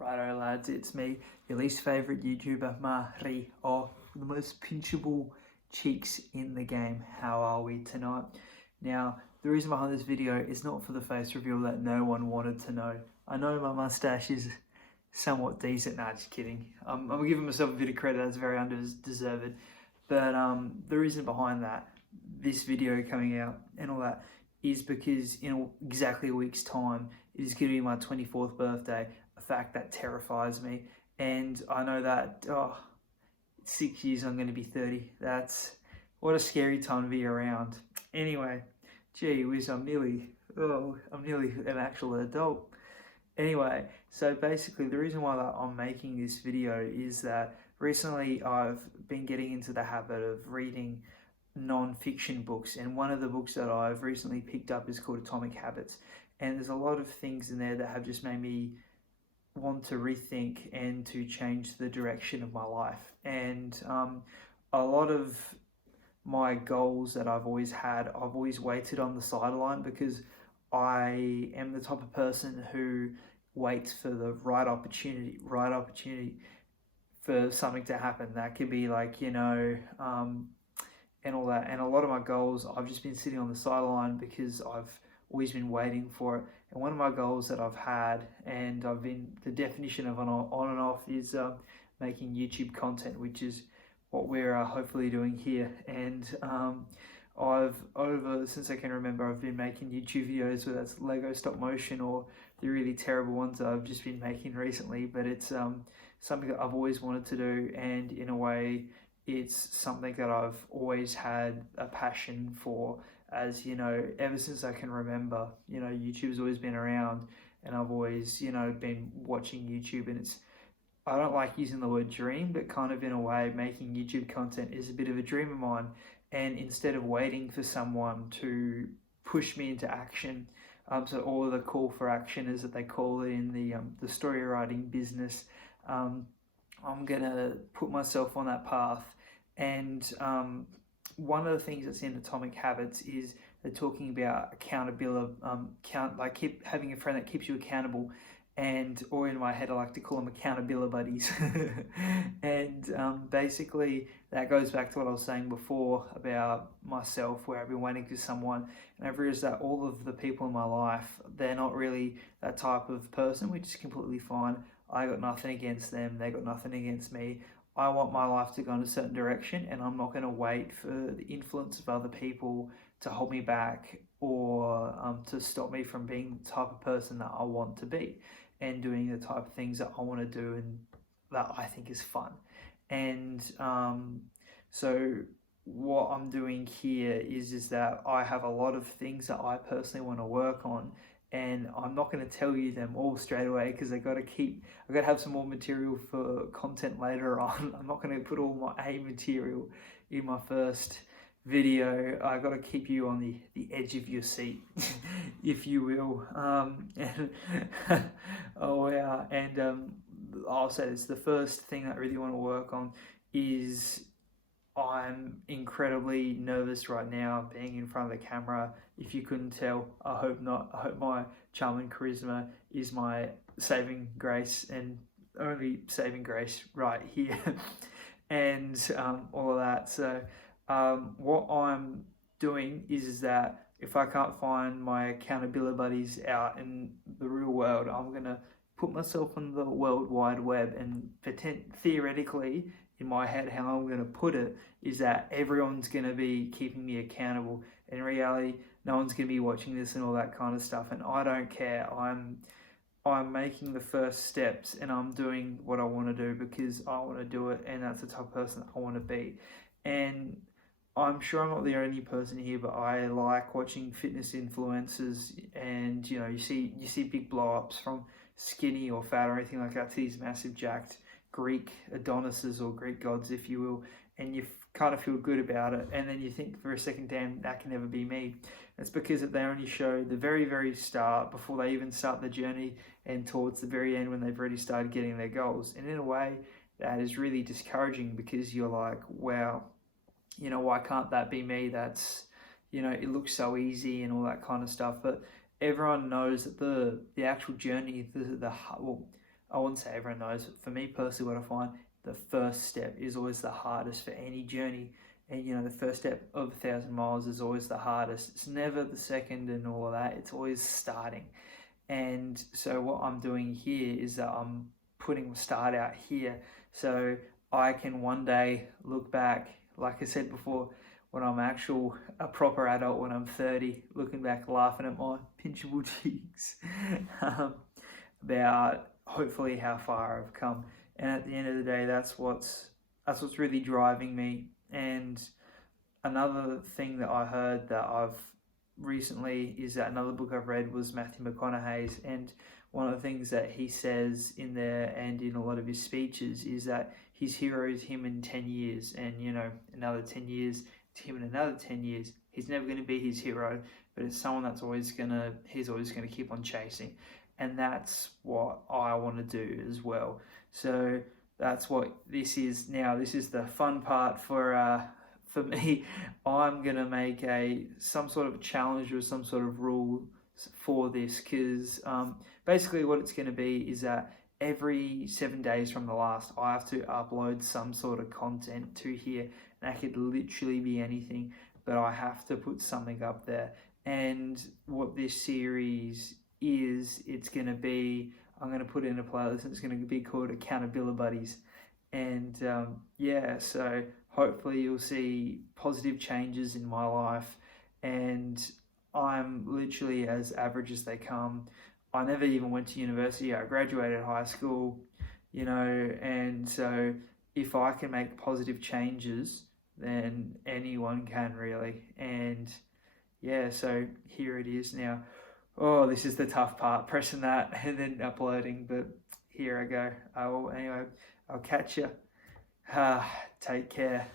Righto lads, it's me, your least favourite YouTuber, Mario, the most pinchable cheeks in the game. How are we tonight? Now, the reason behind this video is not for the face reveal that no one wanted to know. I know my mustache is somewhat decent, nah, just kidding. I'm giving myself a bit of credit, that's very undeserved. But the reason behind that, this video coming out and all that, is because in exactly a week's time, it is going to be my 24th birthday, a fact that terrifies me. And I know that, 6 years I'm going to be 30. That's, what a scary time to be around. Anyway, gee whiz, I'm nearly an actual adult. Anyway, so basically the reason why I'm making this video is that recently I've been getting into the habit of reading non-fiction books, and one of the books that I've recently picked up is called Atomic Habits, and there's a lot of things in there that have just made me want to rethink and to change the direction of my life. And a lot of my goals that I've always had, I've always waited on the sideline because I am the type of person who waits for the right opportunity for something to happen. That could be like, and all that. And a lot of my goals, I've just been sitting on the sideline because I've always been waiting for it. And one of my goals that I've had, and the definition of on and off is making YouTube content, which is what we're hopefully doing here. And since I can remember, I've been making YouTube videos, whether that's Lego stop motion or the really terrible ones that I've just been making recently. But it's something that I've always wanted to do, and in a way, it's something that I've always had a passion for, as ever since I can remember. YouTube's always been around, and I've always been watching YouTube. And I don't like using the word dream, but kind of in a way, making YouTube content is a bit of a dream of mine. And instead of waiting for someone to push me into action, so all of the call for action, is that they call it in the story writing business, I'm gonna put myself on that path. And one of the things that's in Atomic Habits is they're talking about accountability, keep having a friend that keeps you accountable. Or in my head, I like to call them accountability buddies. And basically that goes back to what I was saying before about myself, where I've been waiting for someone, and I've realized that all of the people in my life, they're not really that type of person, which is completely fine. I got nothing against them, they got nothing against me. I want my life to go in a certain direction, and I'm not going to wait for the influence of other people to hold me back or to stop me from being the type of person that I want to be and doing the type of things that I want to do and that I think is fun. And so what I'm doing here is that I have a lot of things that I personally want to work on, and I'm not going to tell you them all straight away because I've got to have some more material for content later on. I'm not going to put all my material in my first video. I got to keep you on the edge of your seat, if you will. I'll say this: the first thing that I really want to work on is I'm incredibly nervous right now being in front of the camera. If you couldn't tell, I hope not. I hope my charm and charisma is my saving grace, and only saving grace right here. And all of that. So what I'm doing is that if I can't find my accountability buddies out in the real world, I'm going to put myself on the World Wide Web, and theoretically, in my head, how I'm going to put it is that everyone's going to be keeping me accountable. In reality, no one's going to be watching this and all that kind of stuff, and I don't care. I'm making the first steps, and I'm doing what I want to do because I want to do it, and that's the type of person I want to be. And I'm sure I'm not the only person here, but I like watching fitness influencers, and you see big blow-ups from skinny or fat or anything like that to these massive jacked Greek Adonises, or Greek gods, if you will, and you kind of feel good about it, and then you think for a second, damn, that can never be me. It's because they only show the very, very start before they even start the journey, and towards the very end when they've already started getting their goals. And in a way, that is really discouraging because you're like, wow, why can't that be me? That's, it looks so easy and all that kind of stuff. But everyone knows that the actual journey, I wouldn't say everyone knows, but for me personally, what I find, the first step is always the hardest for any journey. And the first step of 1,000 miles is always the hardest. It's never the second and all of that. It's always starting. And so what I'm doing here is that I'm putting the start out here, so I can one day look back, like I said before, when I'm a proper adult, when I'm 30, looking back, laughing at my pinchable cheeks, about hopefully how far I've come. And at the end of the day, that's what's really driving me. And another thing that I heard that I've recently is that another book I've read was Matthew McConaughey's, and one of the things that he says in there and in a lot of his speeches is that his hero is him in 10 years, and another 10 years to him in another 10 years. He's never going to be his hero, but it's someone that's he's always going to keep on chasing. And that's what I want to do as well. So that's what this is now. This is the fun part for me. I'm gonna make some sort of challenge or some sort of rule for this, because basically what it's going to be is that every 7 days from the last, I have to upload some sort of content to here, and that could literally be anything, but I have to put something up there. And what this series is, I'm going to put it in a playlist, and it's going to be called Accountability Buddies. And so hopefully you'll see positive changes in my life, and I'm literally as average as they come. I never even went to university. I graduated high school, and so if I can make positive changes, then anyone can really. And so here it is now. Oh, this is the tough part, pressing that and then uploading, but here I go. Anyway, I'll catch you. Take care.